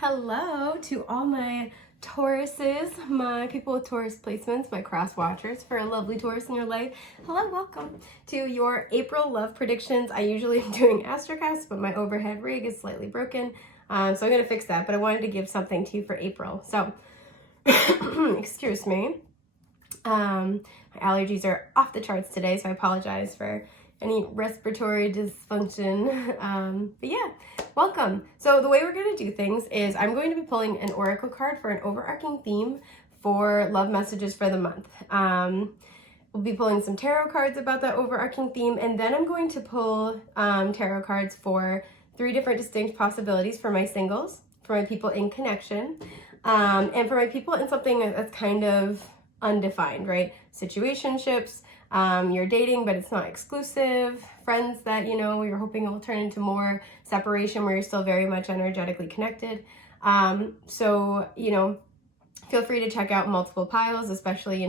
Hello to all my Tauruses, my people with Taurus placements, my cross watchers for a lovely Taurus in your life. Hello, welcome to your April love predictions. I usually am doing astrocast, but my overhead rig is slightly broken, so I'm going to fix that, but I wanted to give something to you for April. So, excuse me. My allergies are off the charts today, so I apologize for any respiratory dysfunction. But yeah, welcome. So the way we're going to do things is I'm going to be pulling an oracle card for an overarching theme for love messages for the month. We'll be pulling some tarot cards about that overarching theme, and then I'm going to pull tarot cards for 3 different distinct possibilities for my singles, for my people in connection, and for my people in something that's kind of undefined, right? Situationships, you're dating but it's not exclusive, friends that we were hoping will turn into more, separation where you're still very much energetically connected. So feel free to check out multiple piles, especially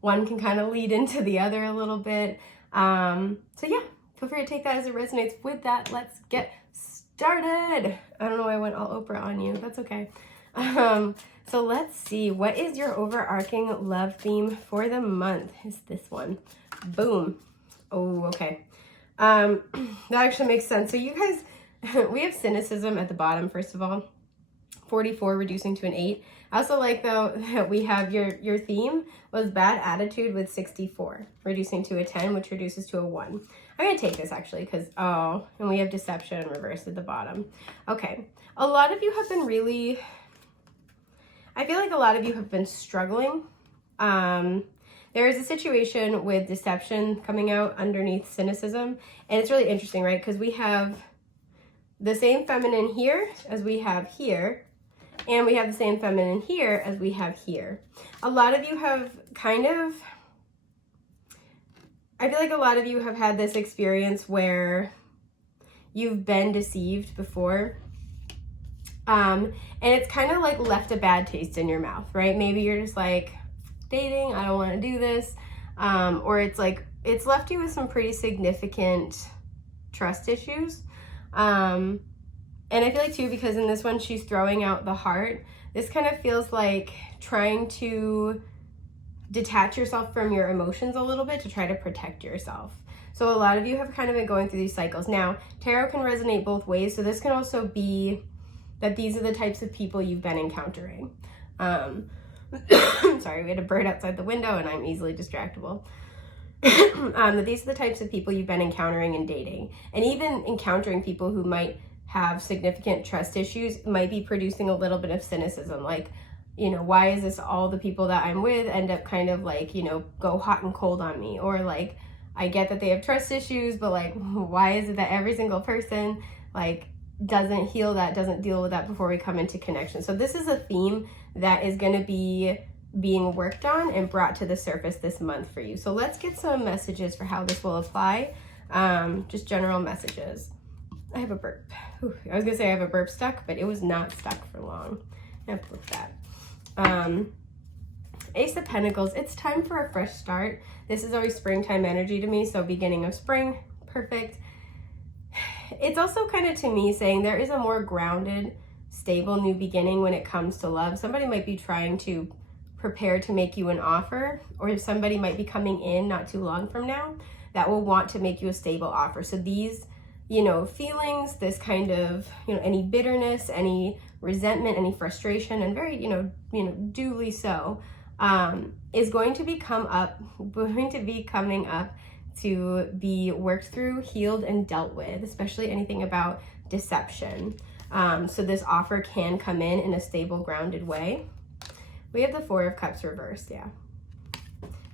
one can kind of lead into the other a little bit. So yeah, feel free to take that as it resonates. With that, let's get started. I don't know why I went all Oprah on you. That's okay. So let's see, what is your overarching love theme for the month? Is this one? Boom. Oh, okay. That actually makes sense. So you guys, we have cynicism at the bottom, first of all. 44 reducing to an 8. I also like, though, that we have your theme was bad attitude with 64, reducing to a 10, which reduces to a 1. I'm going to take this, actually, because, and we have deception reversed at the bottom. Okay. A lot of you have been really... I feel like a lot of you have been struggling. There is a situation with deception coming out underneath cynicism. And it's really interesting, right? Because we have the same feminine here as we have here. And we have the same feminine here as we have here. A lot of you have I feel like a lot of you have had this experience where you've been deceived before. And it's kind of like left a bad taste in your mouth, right? Maybe you're just like, dating, I don't want to do this. Or it's like, it's left you with some pretty significant trust issues. And I feel like too, because in this one, she's throwing out the heart. This kind of feels like trying to detach yourself from your emotions a little bit to try to protect yourself. So a lot of you have kind of been going through these cycles. Now, tarot can resonate both ways. So this can also be that these are the types of people you've been encountering. Sorry, we had a bird outside the window and I'm easily distractible. That these are the types of people you've been encountering and dating. And even encountering people who might have significant trust issues might be producing a little bit of cynicism. Like, why is this all the people that I'm with end up kind of like, go hot and cold on me? Or like, I get that they have trust issues, but like, why is it that every single person like doesn't heal that, doesn't deal with that before we come into connection? So this is a theme that is going to be being worked on and brought to the surface this month for you. So let's get some messages for how this will apply. Just general messages. I have a burp. Whew. I was gonna say I have a burp stuck, but it was not stuck for long. I have to flip that. Ace of Pentacles. It's time for a fresh start. This is always springtime energy to me, so beginning of spring, perfect. It's also kind of to me saying there is a more grounded, stable new beginning when it comes to love. Somebody might be trying to prepare to make you an offer, or if somebody might be coming in not too long from now that will want to make you a stable offer. So these, feelings, this kind of, any bitterness, any resentment, any frustration, and very, duly so, is going to be coming up to be worked through, healed, and dealt with, especially anything about deception. So this offer can come in a stable, grounded way. We have the 4 of Cups reversed, yeah.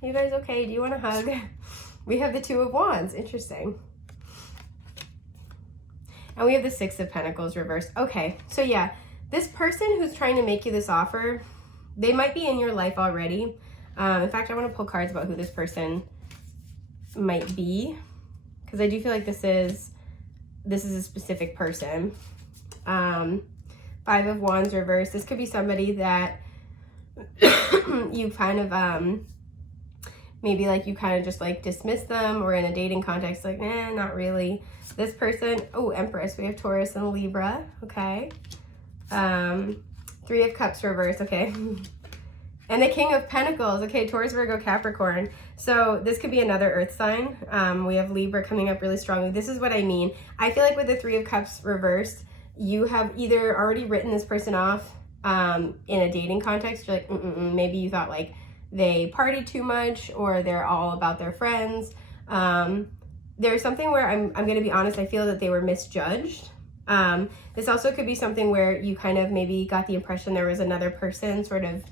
You guys okay? Do you want a hug? We have the 2 of Wands, interesting. And we have the 6 of Pentacles reversed. Okay, so yeah, this person who's trying to make you this offer, they might be in your life already. In fact, I want to pull cards about who this person might be, because I do feel like this is a specific person. 5 of Wands reversed. This could be somebody that you kind of maybe like you kind of just like dismiss them, or in a dating context like not really. This person, oh, Empress, we have Taurus and Libra. Okay, Three of Cups reversed, okay. And the King of Pentacles, okay, Taurus, Virgo, Capricorn. So this could be another earth sign. We have Libra coming up really strongly. This is what I mean. I feel like with the Three of Cups reversed, you have either already written this person off in a dating context. You're like, maybe you thought like they party too much or they're all about their friends. There's something where I'm going to be honest, I feel that they were misjudged. This also could be something where you kind of maybe got the impression there was another person, sort of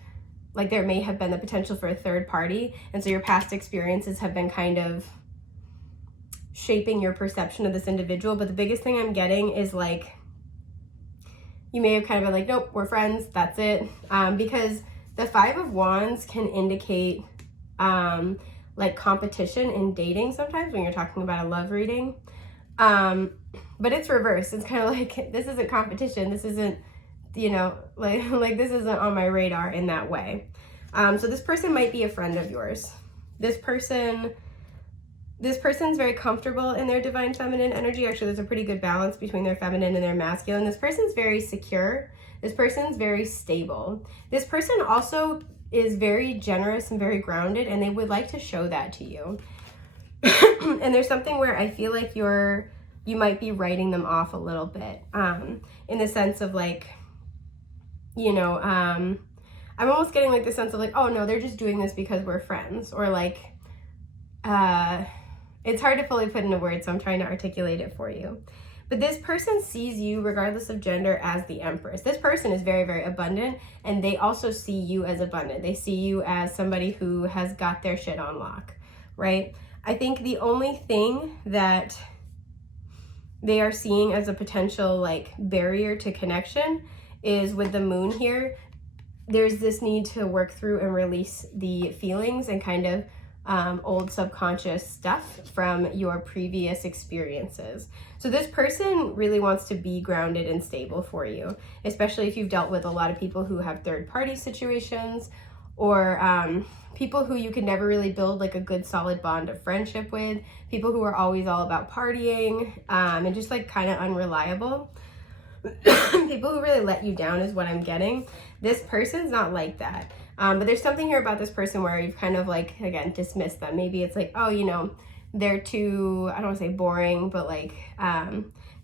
like there may have been the potential for a third party. And so your past experiences have been kind of shaping your perception of this individual. But the biggest thing I'm getting is like, you may have kind of been like, nope, we're friends, that's it. Because the Five of Wands can indicate like competition in dating sometimes when you're talking about a love reading. But it's reversed. It's kind of like, this isn't competition. This isn't, you know, like this isn't on my radar in that way. So this person might be a friend of yours. This person's very comfortable in their divine feminine energy. Actually, there's a pretty good balance between their feminine and their masculine. This person's very secure. This person's very stable. This person also is very generous and very grounded, and they would like to show that to you. And there's something where I feel like you might be writing them off a little bit, in the sense of like, you know, I'm almost getting like the sense of like, oh no, they're just doing this because we're friends, or like, it's hard to fully put into words, so I'm trying to articulate it for you. But this person sees you, regardless of gender, as the Empress. This person is very, very abundant, and they also see you as abundant. They see you as somebody who has got their shit on lock, right? I think the only thing that they are seeing as a potential like barrier to connection is with the Moon here. There's this need to work through and release the feelings and kind of old subconscious stuff from your previous experiences. So this person really wants to be grounded and stable for you, especially if you've dealt with a lot of people who have third party situations, or people who you can never really build like a good solid bond of friendship with, people who are always all about partying, and just like kind of unreliable. People who really let you down is what I'm getting. This person's not like that. But there's something here about this person where you've kind of like, again, dismissed them. Maybe it's like, oh, you know, they're too, I don't want to say boring, but like,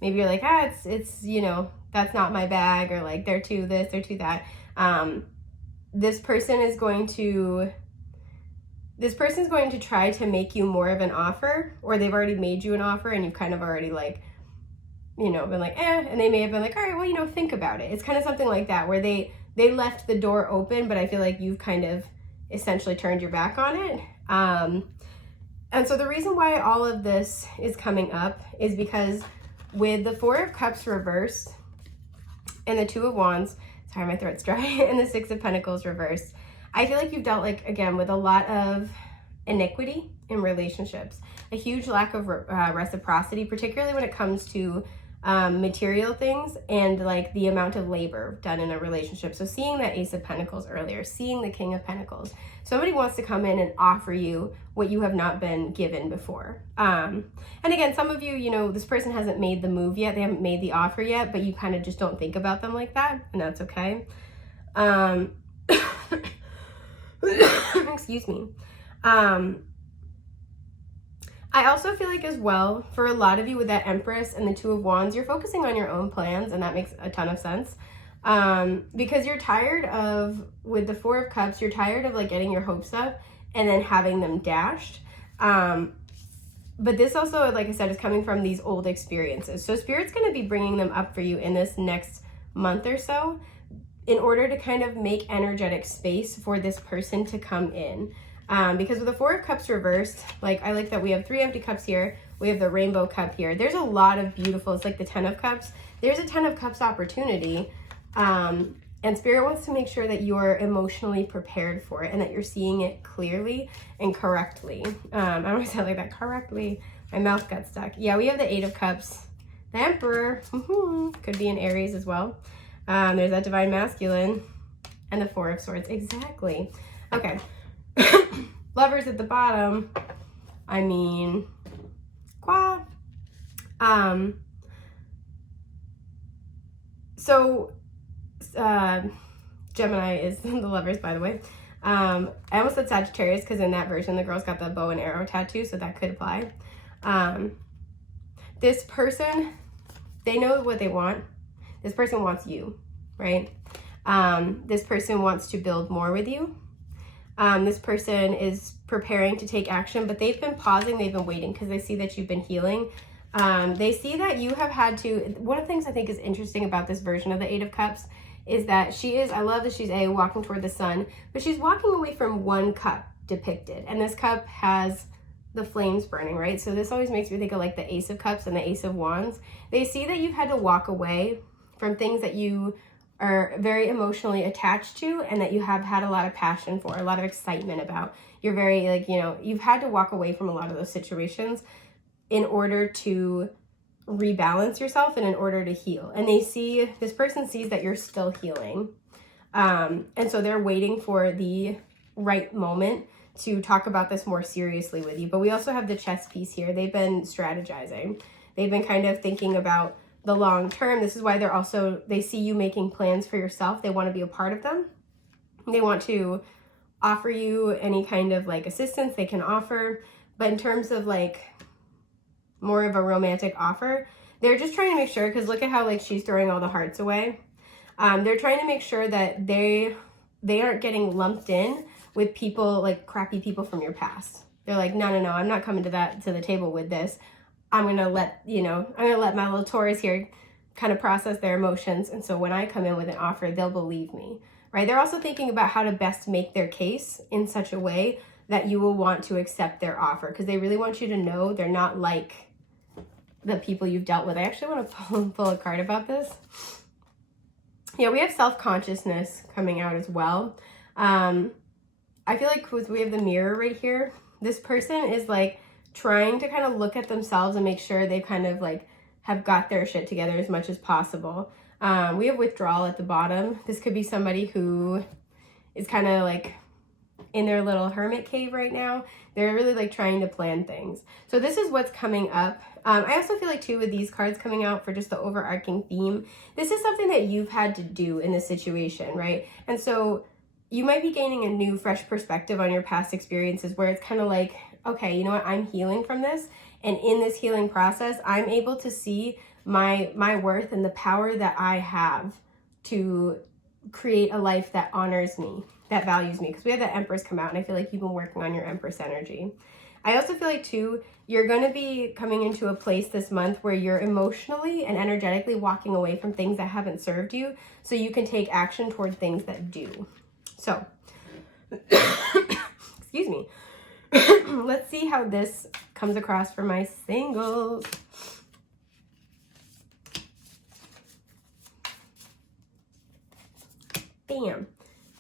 maybe you're like, it's, you know, that's not my bag, or like, they're too this, they're too that. This person's going to try to make you more of an offer, or they've already made you an offer and you've kind of already like, you know, been like, and they may have been like, all right, well, you know, think about it. It's kind of something like that, where they left the door open, but I feel like you've kind of essentially turned your back on it. And so the reason why all of this is coming up is because with the Four of Cups reversed and the Two of Wands, sorry, my throat's dry, and the Six of Pentacles reversed, I feel like you've dealt like, again, with a lot of iniquity in relationships, a huge lack of reciprocity, particularly when it comes to material things and like the amount of labor done in a relationship. So seeing that Ace of Pentacles earlier, seeing the King of Pentacles, somebody wants to come in and offer you what you have not been given before. And again, some of you, you know, this person hasn't made the move yet, they haven't made the offer yet, but you kind of just don't think about them like that, and that's okay. Excuse me. I also feel like as well, for a lot of you with that Empress and the Two of Wands, you're focusing on your own plans, and that makes a ton of sense. Because you're tired of, with the Four of Cups, you're tired of like getting your hopes up and then having them dashed. But this also, like I said, is coming from these old experiences. So Spirit's going to be bringing them up for you in this next month or so in order to kind of make energetic space for this person to come in. Because with the Four of Cups reversed, like I like that we have 3 empty cups here, we have the Rainbow Cup here. There's a lot of beautiful, it's like the 10 of Cups. There's a 10 of Cups opportunity, and Spirit wants to make sure that you're emotionally prepared for it and that you're seeing it clearly and correctly. I don't want to say it like that, correctly. My mouth got stuck. Yeah, we have the 8 of Cups, the Emperor, could be in Aries as well. There's that Divine Masculine, and the 4 of Swords, exactly. Okay. Lovers at the bottom, I mean, qua. So Gemini is the Lovers, by the way. I almost said Sagittarius because in that version the girl's got the bow and arrow tattoo, so that could apply. This person, they know what they want. This person wants you, right? This person wants to build more with you. This person is preparing to take action, but they've been pausing, they've been waiting because they see that you've been healing. They see that you have had to, one of the things I think is interesting about this version of the Eight of Cups is that she is, I love that she's walking toward the sun, but she's walking away from one cup depicted. And this cup has the flames burning, right? So this always makes me think of like the Ace of Cups and the Ace of Wands. They see that you've had to walk away from things that you are very emotionally attached to and that you have had a lot of passion for, a lot of excitement about. You're very like, you know, you've had to walk away from a lot of those situations in order to rebalance yourself and in order to heal. And they see, this person sees that you're still healing. And so they're waiting for the right moment to talk about this more seriously with you. But we also have the chess piece here. They've been strategizing. They've been kind of thinking about the long term. This is why they're also, they see you making plans for yourself. They want to be a part of them. They want to offer you any kind of like assistance they can offer. But in terms of like more of a romantic offer, they're just trying to make sure, because look at how like she's throwing all the hearts away. They're trying to make sure that they aren't getting lumped in with people, like crappy people from your past. They're like, no, I'm not coming to the table with this. I'm going to let my little Taurus here kind of process their emotions. And so when I come in with an offer, they'll believe me, right? They're also thinking about how to best make their case in such a way that you will want to accept their offer, because they really want you to know they're not like the people you've dealt with. I actually want to pull a card about this. Yeah, we have self-consciousness coming out as well. I feel like we have the mirror right here. This person is like trying to kind of look at themselves and make sure they kind of like have got their shit together as much as possible. We have withdrawal at the bottom. This could be somebody who is kind of like in their little hermit cave right now. They're really like trying to plan things. So this is what's coming up. I also feel like too, with these cards coming out for just the overarching theme, this is something that you've had to do in this situation, right? And so you might be gaining a new fresh perspective on your past experiences where it's kind of like, okay, you know what, I'm healing from this. And in this healing process, I'm able to see my worth and the power that I have to create a life that honors me, that values me. Because we had the Empress come out, and I feel like you've been working on your Empress energy. I also feel like too, you're going to be coming into a place this month where you're emotionally and energetically walking away from things that haven't served you, so you can take action toward things that do. So, excuse me. Let's see how this comes across for my singles. Bam.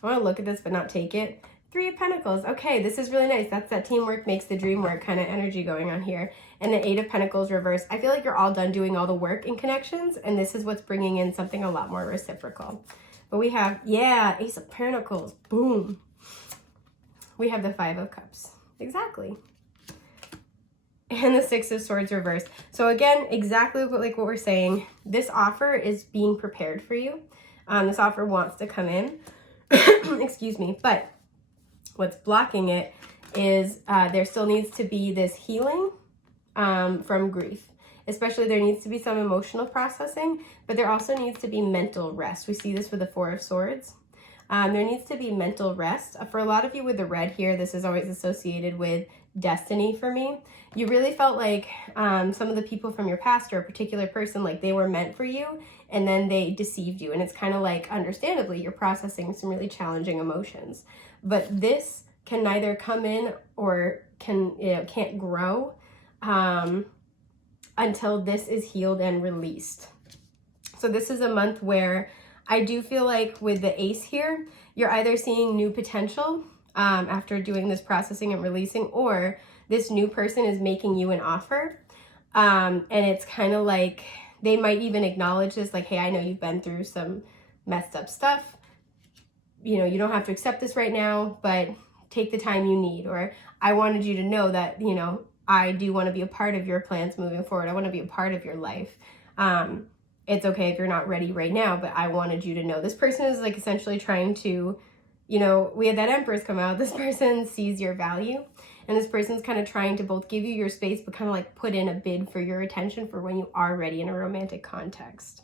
I want to look at this but not take it. Three of Pentacles. Okay, this is really nice. That's that teamwork makes the dream work kind of energy going on here. And the Eight of Pentacles reverse. I feel like you're all done doing all the work in connections, and this is what's bringing in something a lot more reciprocal. But we have, yeah, Ace of Pentacles. Boom. We have the Five of Cups. Exactly. And the Six of Swords reversed. So again, exactly like what we're saying. This offer is being prepared for you. This offer wants to come in. Excuse me. But what's blocking it is there still needs to be this healing from grief. Especially there needs to be some emotional processing, but there also needs to be mental rest. We see this with the Four of Swords. There needs to be mental rest. For a lot of you with the red here, this is always associated with destiny for me. You really felt like some of the people from your past or a particular person, like they were meant for you, and then they deceived you. And it's kind of like, understandably, you're processing some really challenging emotions. But this can neither come in or can't grow until this is healed and released. So this is a month where I do feel like with the Ace here, you're either seeing new potential after doing this processing and releasing, or this new person is making you an offer. And it's kind of like they might even acknowledge this, like, hey, I know you've been through some messed up stuff. You know, you don't have to accept this right now, but take the time you need. Or I wanted you to know that, you know, I do want to be a part of your plans moving forward. I want to be a part of your life. And it's okay if you're not ready right now, but I wanted you to know. This person is like essentially trying to, you know, we had that Empress come out. This person sees your value, and this person's kind of trying to both give you your space, but kind of like put in a bid for your attention for when you are ready in a romantic context.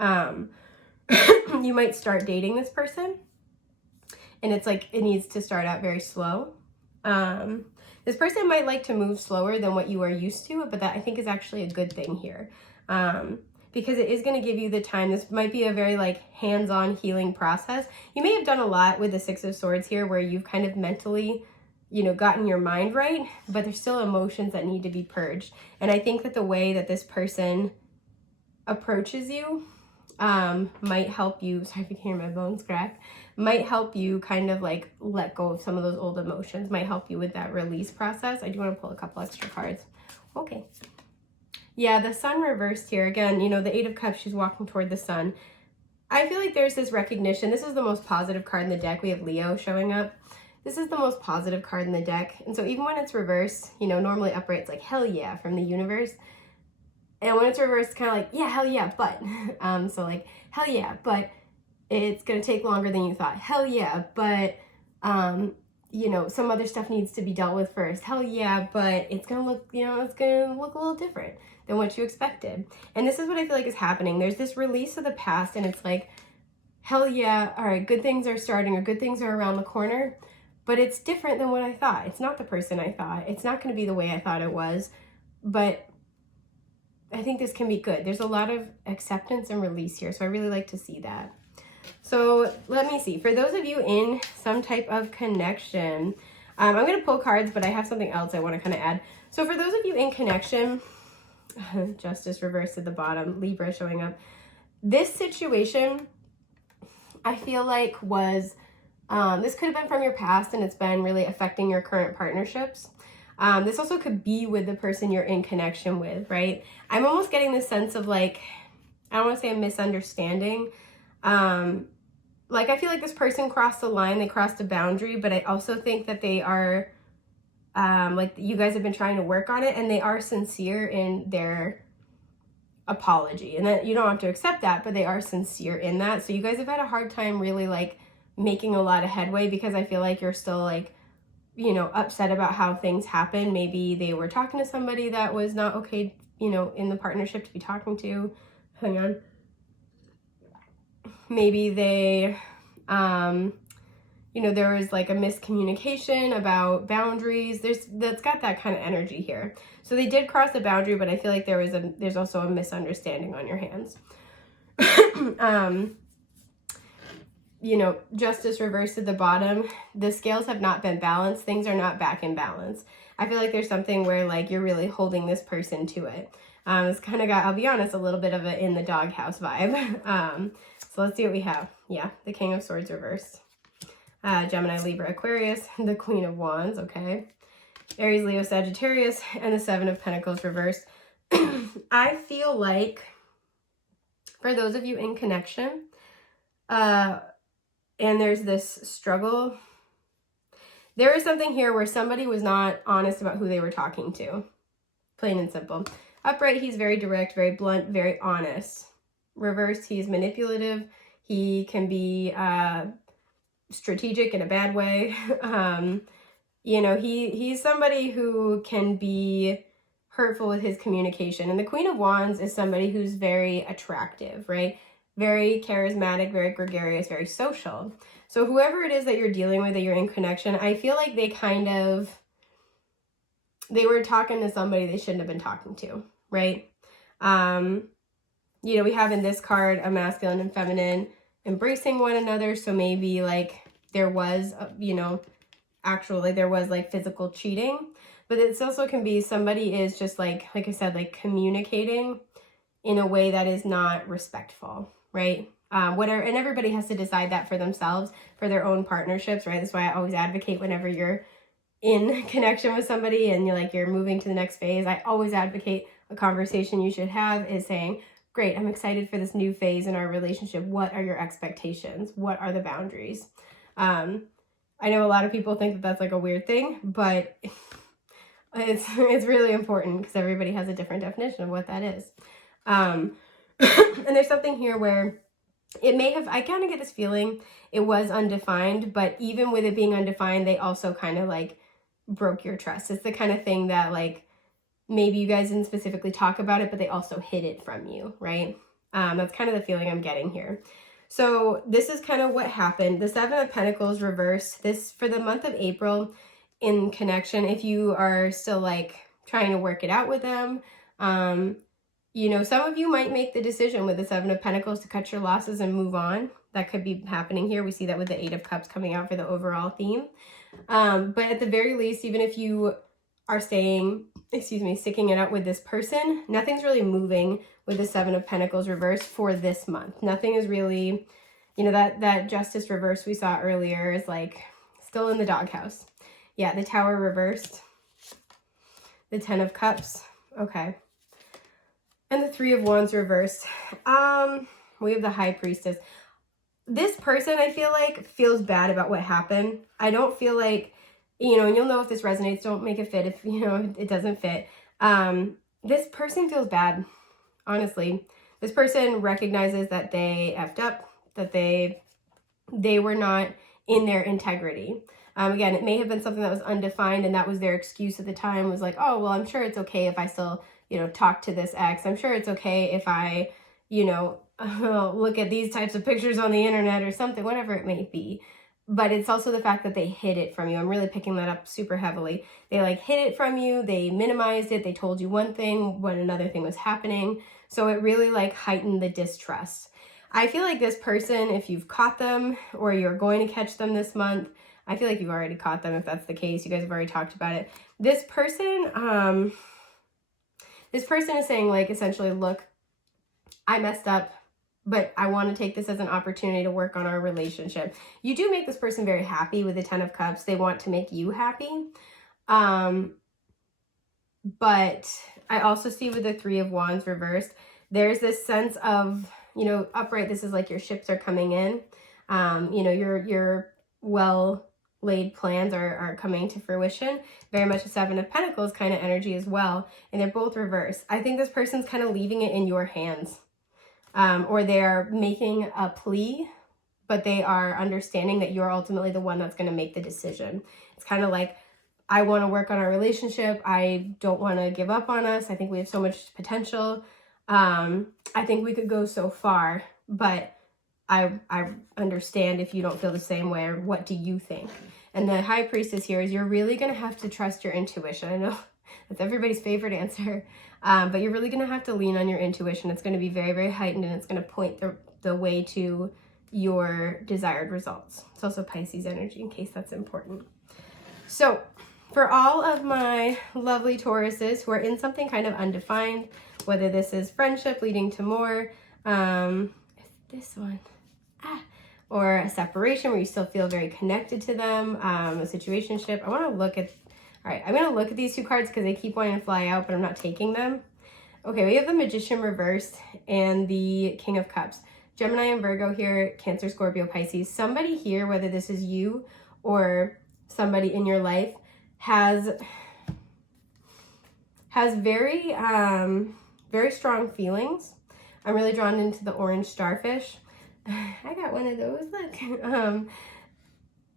You might start dating this person, and it's like it needs to start out very slow. This person might like to move slower than what you are used to, but that I think is actually a good thing here. Because it is going to give you the time. This might be a very like hands-on healing process. You may have done a lot with the Six of Swords here where you've kind of mentally, you know, gotten your mind right, but there's still emotions that need to be purged. And I think that the way that this person approaches you might help you, sorry if you can hear my bones crack, might help you kind of like let go of some of those old emotions, might help you with that release process. I do want to pull a couple extra cards. Okay. Yeah, the Sun reversed here. Again, you know, the Eight of Cups, she's walking toward the Sun. I feel like there's this recognition. This is the most positive card in the deck. We have Leo showing up. This is the most positive card in the deck. And so even when it's reversed, you know, normally upright, it's like, hell yeah, from the universe. And when it's reversed, it's kind of like, yeah, hell yeah, but. So like, hell yeah, but it's going to take longer than you thought. Hell yeah, but, you know, some other stuff needs to be dealt with first. Hell yeah, but it's going to look, you know, it's going to look a little different than what you expected. And this is what I feel like is happening. There's this release of the past, and it's like, hell yeah, all right, good things are starting, or good things are around the corner, but it's different than what I thought. It's not the person I thought. It's not going to be the way I thought it was, but I think this can be good. There's a lot of acceptance and release here, so I really like to see that. So let me see. For those of you in some type of connection, I'm going to pull cards, but I have something else I want to kind of add. So for those of you in connection, Justice reversed at the bottom, Libra showing up. This situation, I feel like was, this could have been from your past, and it's been really affecting your current partnerships. This also could be with the person you're in connection with, right? I'm almost getting this sense of like, I don't want to say a misunderstanding. Like I feel like this person crossed a line, they crossed a boundary, but I also think that they are, like you guys have been trying to work on it, and they are sincere in their apology, and that you don't have to accept that, but they are sincere in that. So you guys have had a hard time really like making a lot of headway, because I feel like you're still like, you know, upset about how things happen. Maybe they were talking to somebody that was not okay, you know, in the partnership to be talking to. Hang on. Maybe they, you know, there was like a miscommunication about boundaries. That's got that kind of energy here. So they did cross the boundary, but I feel like there's also a misunderstanding on your hands. You know, Justice reversed at the bottom. The scales have not been balanced. Things are not back in balance. I feel like there's something where like you're really holding this person to it. It's kind of got, I'll be honest, a little bit of it in the doghouse vibe. So let's see what we have. Yeah, the King of Swords reversed. Gemini, Libra, Aquarius, the Queen of Wands, okay. Aries, Leo, Sagittarius, and the Seven of Pentacles reversed. I feel like for those of you in connection, and there's this struggle, there is something here where somebody was not honest about who they were talking to. Plain and simple. Upright, he's very direct, very blunt, very honest. Reversed, he's manipulative. He can be strategic in a bad way. You know, he's somebody who can be hurtful with his communication. And the Queen of Wands is somebody who's very attractive, right? Very charismatic, very gregarious, very social. So whoever it is that you're dealing with, that you're in connection, I feel like they were talking to somebody they shouldn't have been talking to, right? You know, we have in this card a masculine and feminine embracing one another. So maybe like there was, you know, there was like physical cheating, but it also can be somebody is just like I said, like communicating in a way that is not respectful, right? Whatever, and everybody has to decide that for themselves, for their own partnerships, right? That's why I always advocate whenever you're in connection with somebody and you're moving to the next phase, I always advocate a conversation you should have is saying, great, I'm excited for this new phase in our relationship. What are your expectations? What are the boundaries? I know a lot of people think that that's like a weird thing, but it's really important because everybody has a different definition of what that is. And there's something here where it may have, I kind of get this feeling it was undefined, but even with it being undefined, they also kind of like broke your trust. It's the kind of thing that like maybe you guys didn't specifically talk about it, but they also hid it from you, right? That's kind of the feeling I'm getting here. So this is kind of what happened. The Seven of Pentacles reversed. This for the month of April in connection, if you are still like trying to work it out with them, you know, some of you might make the decision with the Seven of Pentacles to cut your losses and move on. That could be happening here. We see that with the Eight of Cups coming out for the overall theme. But at the very least, even if you are staying, sticking it out with this person, nothing's really moving with the Seven of Pentacles reversed for this month. Nothing is really, you know, that Justice reverse we saw earlier is like still in the doghouse. Yeah, the Tower reversed. The Ten of Cups. Okay. And the Three of Wands reversed. We have the High Priestess. This person, I feel like, feels bad about what happened. I don't feel like, you know, and you'll know if this resonates. Don't make it fit if, you know, it doesn't fit. This person feels bad, honestly. This person recognizes that they effed up, that they were not in their integrity. Again, it may have been something that was undefined, and that was their excuse at the time, was like, oh, well, I'm sure it's okay if I still, you know, talk to this ex. I'm sure it's okay if I, you know, look at these types of pictures on the internet or something, whatever it may be. But it's also the fact that they hid it from you. I'm really picking that up super heavily. They like hid it from you. They minimized it. They told you one thing when another thing was happening. So it really like heightened the distrust. I feel like this person, if you've caught them or you're going to catch them this month, I feel like you've already caught them if that's the case. You guys have already talked about it. This person is saying like essentially, look, I messed up, but I want to take this as an opportunity to work on our relationship. You do make this person very happy with the Ten of Cups. They want to make you happy. But I also see with the Three of Wands reversed, there's this sense of, you know, upright, this is like your ships are coming in. You know, your well-laid plans are coming to fruition. Very much a Seven of Pentacles kind of energy as well. And they're both reversed. I think this person's kind of leaving it in your hands. Or they're making a plea, but they are understanding that you're ultimately the one that's going to make the decision. It's kind of like, I want to work on our relationship. I don't want to give up on us. I think we have so much potential. I think we could go so far, but I understand if you don't feel the same way, or what do you think? And the High Priestess here is you're really going to have to trust your intuition. I know that's everybody's favorite answer, but you're really going to have to lean on your intuition. It's going to be very, very heightened, and it's going to point the way to your desired results. It's also Pisces energy, in case that's important. So for all of my lovely Tauruses who are in something kind of undefined, whether this is friendship leading to more, this one, or a separation where you still feel very connected to them, a situationship. I want to look at, all right, I'm going to look at these two cards because they keep wanting to fly out, but I'm not taking them. Okay, we have the Magician reversed and the King of Cups. Gemini and Virgo here, Cancer, Scorpio, Pisces. Somebody here, whether this is you or somebody in your life, has very, very strong feelings. I'm really drawn into the orange starfish. I got one of those, look.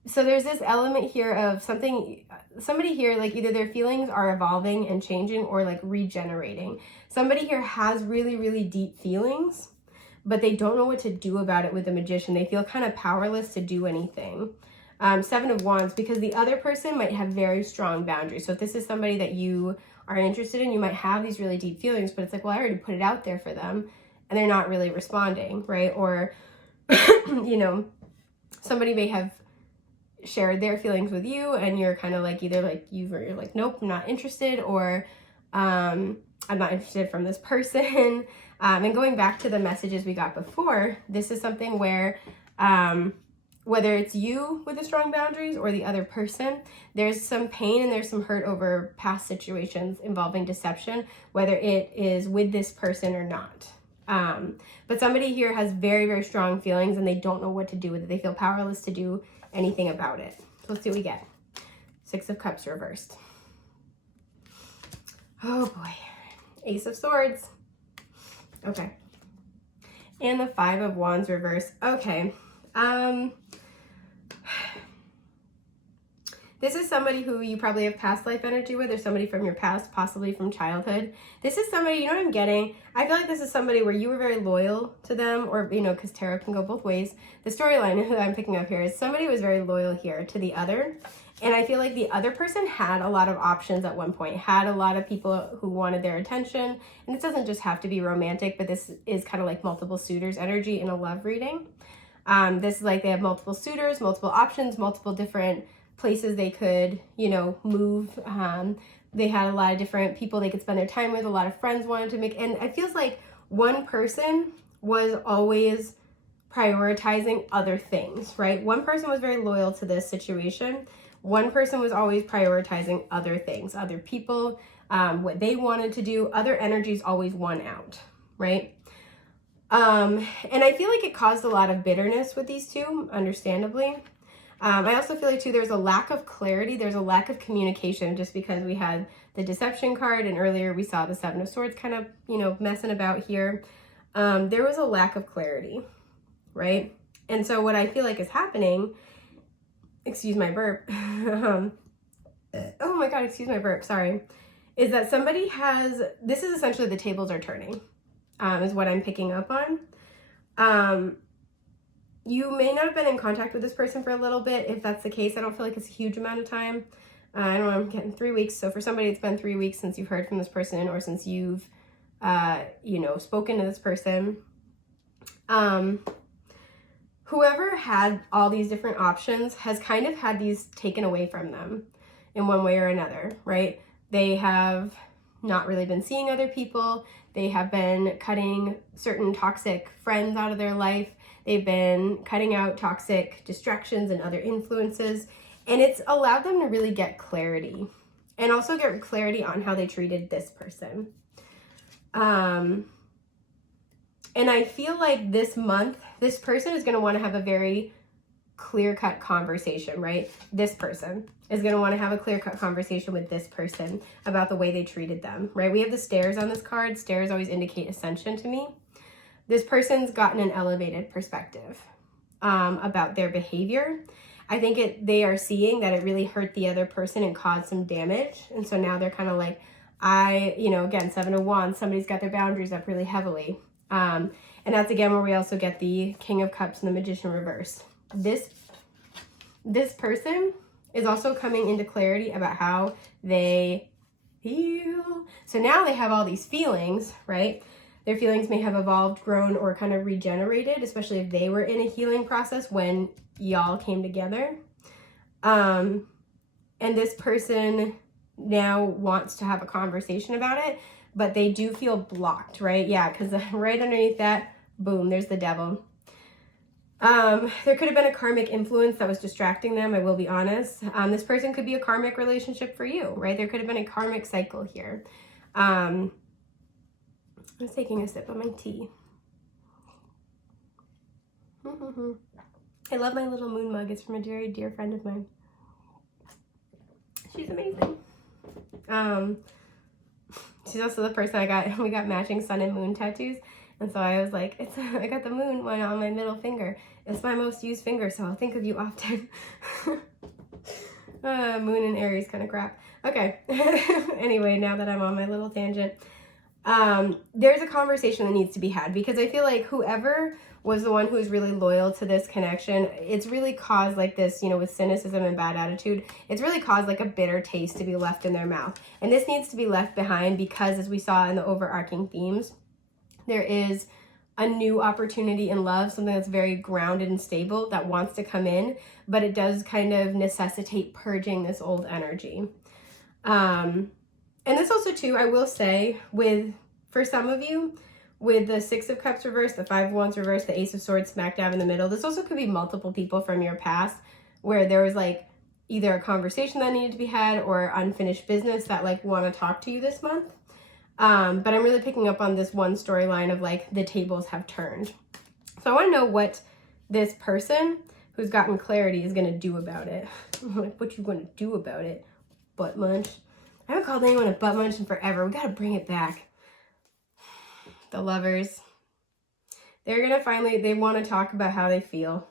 So there's this element here of somebody here, like either their feelings are evolving and changing or like regenerating. Somebody here has really, really deep feelings, but they don't know what to do about it with the Magician. They feel kind of powerless to do anything. Seven of Wands, because the other person might have very strong boundaries. So if this is somebody that you are interested in, you might have these really deep feelings, but it's like, well, I already put it out there for them and they're not really responding, right? Or, you know, somebody may have shared their feelings with you and you're kind of like either like you're like, nope, I'm not interested, or I'm not interested from this person. And going back to the messages we got before, this is something where whether it's you with the strong boundaries or the other person, there's some pain and there's some hurt over past situations involving deception, whether it is with this person or not. But somebody here has very, very strong feelings and they don't know what to do with it. They feel powerless to do anything about it. So let's see what we get. Six of Cups reversed. Oh boy. Ace of Swords. Okay. and the Five of Wands reverse. Okay. This is somebody who you probably have past life energy with, or somebody from your past, possibly from childhood. This is somebody, you know what I'm getting? I feel like this is somebody where you were very loyal to them, or, you know, because tarot can go both ways. The storyline that I'm picking up here is somebody was very loyal here to the other. And I feel like the other person had a lot of options at one point, had a lot of people who wanted their attention. And this doesn't just have to be romantic, but this is kind of like multiple suitors energy in a love reading. This is like they have multiple suitors, multiple options, multiple different places they could, you know, move. They had a lot of different people they could spend their time with, a lot of friends wanted to make, and it feels like one person was always prioritizing other things, right? One person was very loyal to this situation. One person was always prioritizing other things, other people, what they wanted to do. Other energies always won out, right? And I feel like it caused a lot of bitterness with these two, understandably. I also feel like too there's a lack of clarity, there's a lack of communication, just because we had the deception card and earlier we saw the Seven of Swords kind of, you know, messing about here. There was a lack of clarity, right? And so what I feel like is happening, excuse my burp, oh my god, excuse my burp, sorry, is that somebody has, this is essentially the tables are turning, is what I'm picking up on. You may not have been in contact with this person for a little bit. If that's the case, I don't feel like it's a huge amount of time. I don't know, I'm getting 3 weeks. So for somebody, it's been 3 weeks since you've heard from this person, or since you've, you know, spoken to this person. Whoever had all these different options has kind of had these taken away from them in one way or another, right? They have not really been seeing other people. They have been cutting certain toxic friends out of their life. They've been cutting out toxic distractions and other influences, and it's allowed them to really get clarity, and also get clarity on how they treated this person. And I feel like this month, this person is going to want to have a very clear-cut conversation, right? This person is going to want to have a clear-cut conversation with this person about the way they treated them, right? We have the stairs on this card. Stairs always indicate ascension to me. This person's gotten an elevated perspective about their behavior. I think they are seeing that it really hurt the other person and caused some damage. And so now they're kind of like, you know, again, Seven of Wands, somebody's got their boundaries up really heavily. And that's again where we also get the King of Cups and the Magician reverse. This person is also coming into clarity about how they feel. So now they have all these feelings, right? Their feelings may have evolved, grown, or kind of regenerated, especially if they were in a healing process when y'all came together. And this person now wants to have a conversation about it, but they do feel blocked, right? Yeah, because right underneath that, boom, there's the Devil. There could have been a karmic influence that was distracting them, I will be honest. This person could be a karmic relationship for you, right? There could have been a karmic cycle here. I was taking a sip of my tea. I love my little moon mug. It's from a very dear friend of mine. She's amazing. She's also the person we got matching sun and moon tattoos. And so I was like, I got the moon one on my middle finger. It's my most used finger, so I'll think of you often. Moon and Aries kind of crap. Okay. Anyway, now that I'm on my little tangent, there's a conversation that needs to be had, because I feel like whoever was the one who was really loyal to this connection, it's really caused like this, you know, with cynicism and bad attitude, it's really caused like a bitter taste to be left in their mouth. And this needs to be left behind, because as we saw in the overarching themes, there is a new opportunity in love, something that's very grounded and stable that wants to come in, but it does kind of necessitate purging this old energy. And this also too, I will say, for some of you, with the Six of Cups reverse, the Five of Wands reverse, the Ace of Swords smack dab in the middle, this also could be multiple people from your past where there was like either a conversation that needed to be had or unfinished business that like want to talk to you this month. But I'm really picking up on this one storyline of like the tables have turned. So I want to know what this person who's gotten clarity is going to do about it. Like, what you going to do about it? Butt munch. I haven't called anyone a butt munch in forever. We got to bring it back. The Lovers. They're going to finally, they want to talk about how they feel.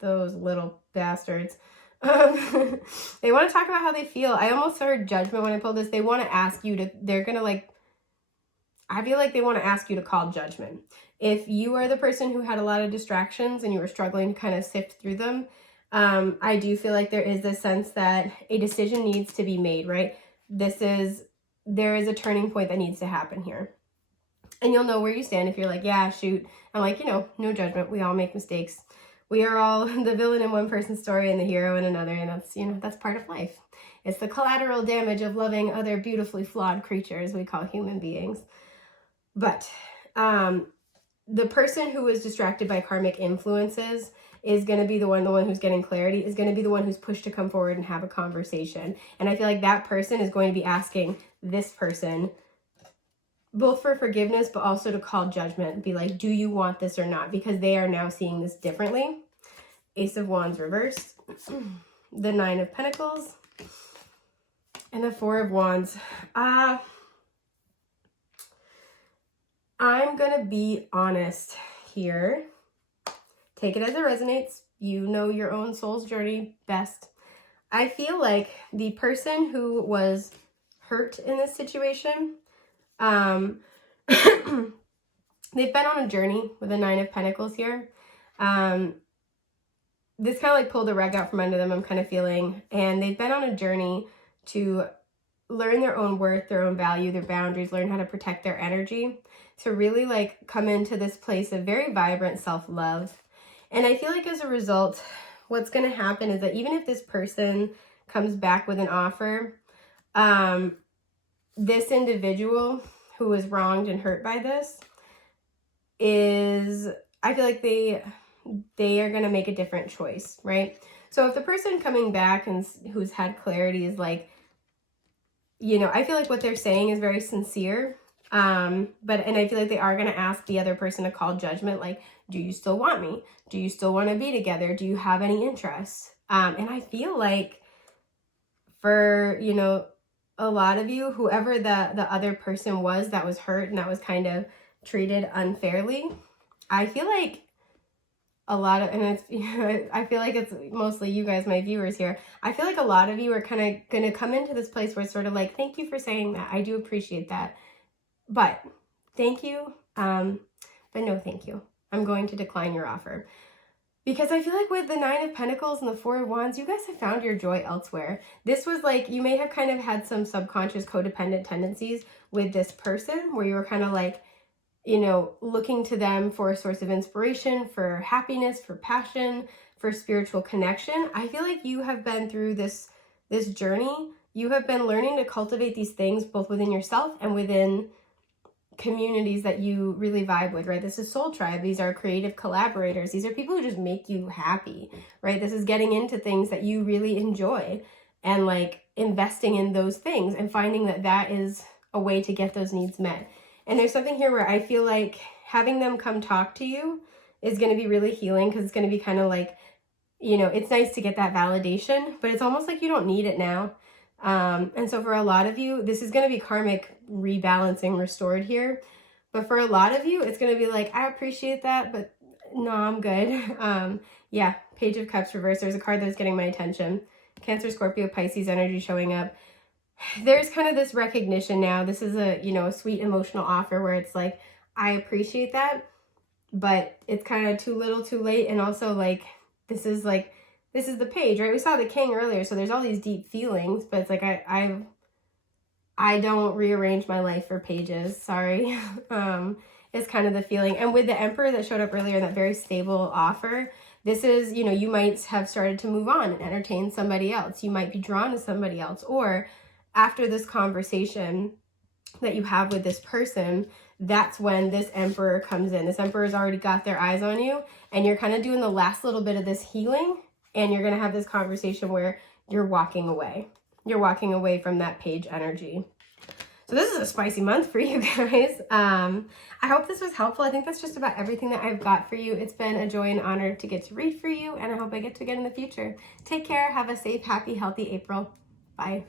Those little bastards. They want to talk about how they feel. I almost heard judgment when I pulled this. They want to ask you to, they're going to like, I feel like they want to ask you to call judgment. If you are the person who had a lot of distractions and you were struggling to kind of sift through them, I do feel like there is this sense that a decision needs to be made, right? There is a turning point that needs to happen here. And you'll know where you stand if you're like, yeah, shoot. I'm like, no judgment. We all make mistakes. We are all the villain in one person's story and the hero in another. And that's, that's part of life. It's the collateral damage of loving other beautifully flawed creatures we call human beings. But the person who is distracted by karmic influences is going to be the one who's getting clarity, is going to be the one who's pushed to come forward and have a conversation. And I feel like that person is going to be asking this person both for forgiveness, but also to call judgment, be like, do you want this or not? Because they are now seeing this differently. Ace of Wands reversed, the Nine of Pentacles, and the Four of Wands. I'm going to be honest here. Take it as it resonates. You know your own soul's journey best. I feel like the person who was hurt in this situation, they've been on a journey with the Nine of Pentacles here. This kind of like pulled the rug out from under them, I'm kind of feeling. And they've been on a journey to learn their own worth, their own value, their boundaries, learn how to protect their energy, to really like come into this place of very vibrant self-love. And I feel like as a result, what's going to happen is that even if this person comes back with an offer, this individual who was wronged and hurt by this I feel like they are going to make a different choice, right? So if the person coming back and who's had clarity is like, I feel like what they're saying is very sincere. And I feel like they are going to ask the other person to call judgment. Like, do you still want me? Do you still want to be together? Do you have any interests? And I feel like for, a lot of you, whoever the other person was that was hurt and that was kind of treated unfairly, I feel like a lot of, and it's, I feel like it's mostly you guys, my viewers here. I feel like a lot of you are kind of going to come into this place where it's sort of like, thank you for saying that. I do appreciate that. But thank you. But no, thank you. I'm going to decline your offer. Because I feel like with the Nine of Pentacles and the Four of Wands, you guys have found your joy elsewhere. This was like, you may have kind of had some subconscious codependent tendencies with this person where you were kind of like, looking to them for a source of inspiration, for happiness, for passion, for spiritual connection. I feel like you have been through this journey. You have been learning to cultivate these things both within yourself and within communities that you really vibe with, right? This is Soul Tribe. These are creative collaborators. These are people who just make you happy, right? This is getting into things that you really enjoy and like investing in those things and finding that that is a way to get those needs met. And there's something here where I feel like having them come talk to you is going to be really healing, because it's going to be kind of like, it's nice to get that validation, but it's almost like you don't need it now. And so for a lot of you, this is going to be karmic rebalancing restored here. But for a lot of you, it's going to be like, I appreciate that, but no, I'm good. Yeah, Page of Cups reversed. There's a card that's getting my attention. Cancer, Scorpio, Pisces energy showing up. There's kind of this recognition now. This is a, a sweet emotional offer where it's like, I appreciate that, but it's kind of too little too late. And also like, this is the Page, right? We saw the King earlier. So there's all these deep feelings, but it's like, I don't rearrange my life for pages. Sorry. It's kind of the feeling. And with the Emperor that showed up earlier, that very stable offer, this is, you might have started to move on and entertain somebody else. You might be drawn to somebody else, or after this conversation that you have with this person, that's when this Emperor comes in. This Emperor's already got their eyes on you, and you're kind of doing the last little bit of this healing, and you're going to have this conversation where you're walking away. You're walking away from that Page energy. So this is a spicy month for you guys. I hope this was helpful. I think that's just about everything that I've got for you. It's been a joy and honor to get to read for you, and I hope I get to again in the future. Take care. Have a safe, happy, healthy April. Bye.